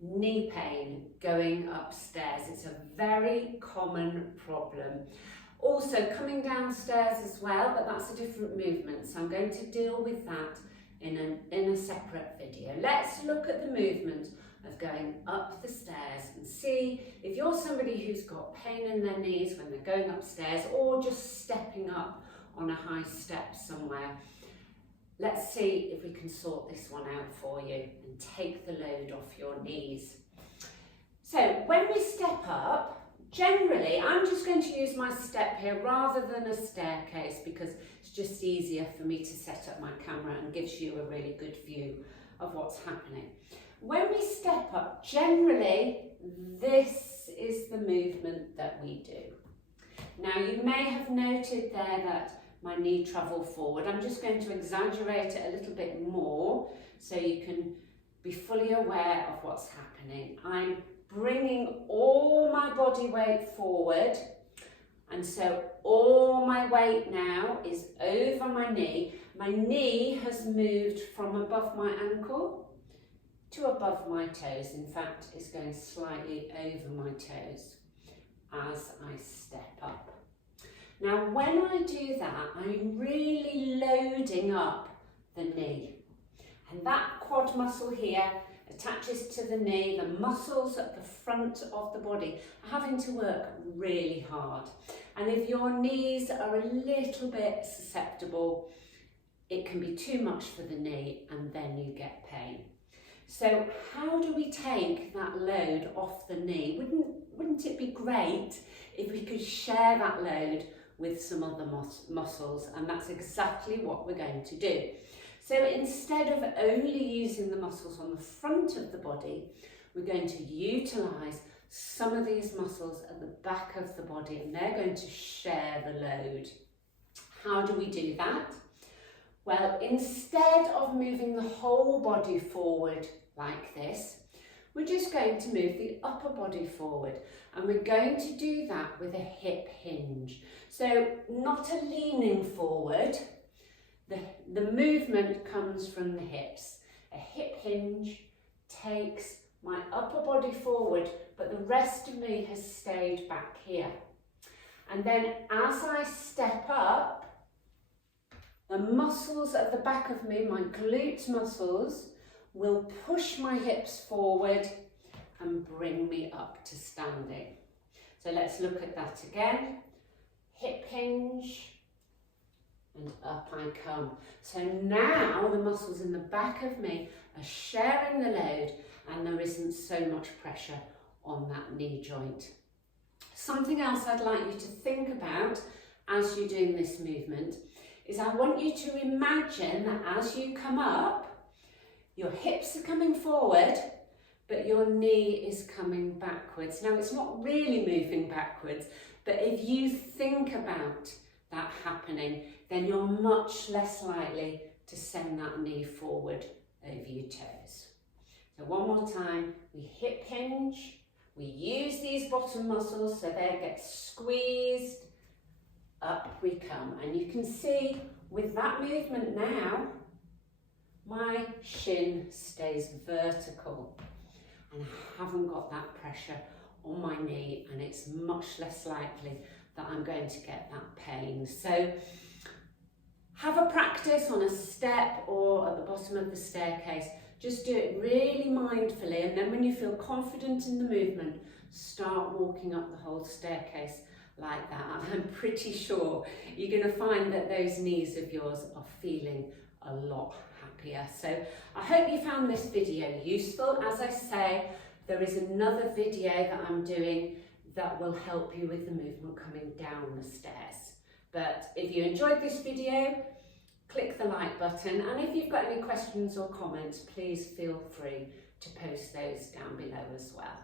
knee pain going upstairs. It's a very common problem. Also coming downstairs as well, but that's a different movement, so I'm going to deal with that in a separate video. Let's look at the movement of going up the stairs and see if you're somebody who's got pain in their knees when they're going upstairs or just stepping up on a high step somewhere. Let's see if we can sort this one out for you and take the load off your knees. So when we step up, generally, I'm just going to use my step here rather than a staircase because it's just easier for me to set up my camera and gives you a really good view of what's happening. When we step up, generally, this is the movement that we do. Now, you may have noted there that my knee travelled forward. I'm just going to exaggerate it a little bit more so you can be fully aware of what's happening. I'm bringing all my body weight forward, and so all my weight now is over my knee. My knee has moved from above my ankle to above my toes. In fact, it's going slightly over my toes as I step up. Now, when I do that, I'm really loading up the knee, and that quad muscle here attaches to the knee. The muscles at the front of the body are having to work really hard. And if your knees are a little bit susceptible, it can be too much for the knee and then you get pain. So how do we take that load off the knee? Wouldn't it be great if we could share that load with some other muscles? And that's exactly what we're going to do. So instead of only using the muscles on the front of the body, we're going to utilise some of these muscles at the back of the body, and they're going to share the load. How do we do that? Well, instead of moving the whole body forward like this, we're just going to move the upper body forward, and we're going to do that with a hip hinge. So not a leaning forward. The movement comes from the hips. A hip hinge takes my upper body forward, but the rest of me has stayed back here. And then as I step up, the muscles at the back of me, my glute muscles, will push my hips forward and bring me up to standing. So let's look at that again. Hip hinge, and up I come. So now the muscles in the back of me are sharing the load and there isn't so much pressure on that knee joint. Something else I'd like you to think about as you're doing this movement is I want you to imagine that as you come up, your hips are coming forward, but your knee is coming backwards. Now, it's not really moving backwards, but if you think about that happening, then you're much less likely to send that knee forward over your toes. So one more time, we hip hinge, we use these bottom muscles so they get squeezed, up we come. And you can see with that movement now, my shin stays vertical and I haven't got that pressure on my knee, and it's much less likely that I'm going to get that pain. So have a practice on a step or at the bottom of the staircase. Just do it really mindfully, and then when you feel confident in the movement, start walking up the whole staircase like that. And I'm pretty sure you're going to find that those knees of yours are feeling a lot happier. So I hope you found this video useful. As I say, there is another video that I'm doing that will help you with the movement coming down the stairs. But if you enjoyed this video, click the like button, and if you've got any questions or comments, please feel free to post those down below as well.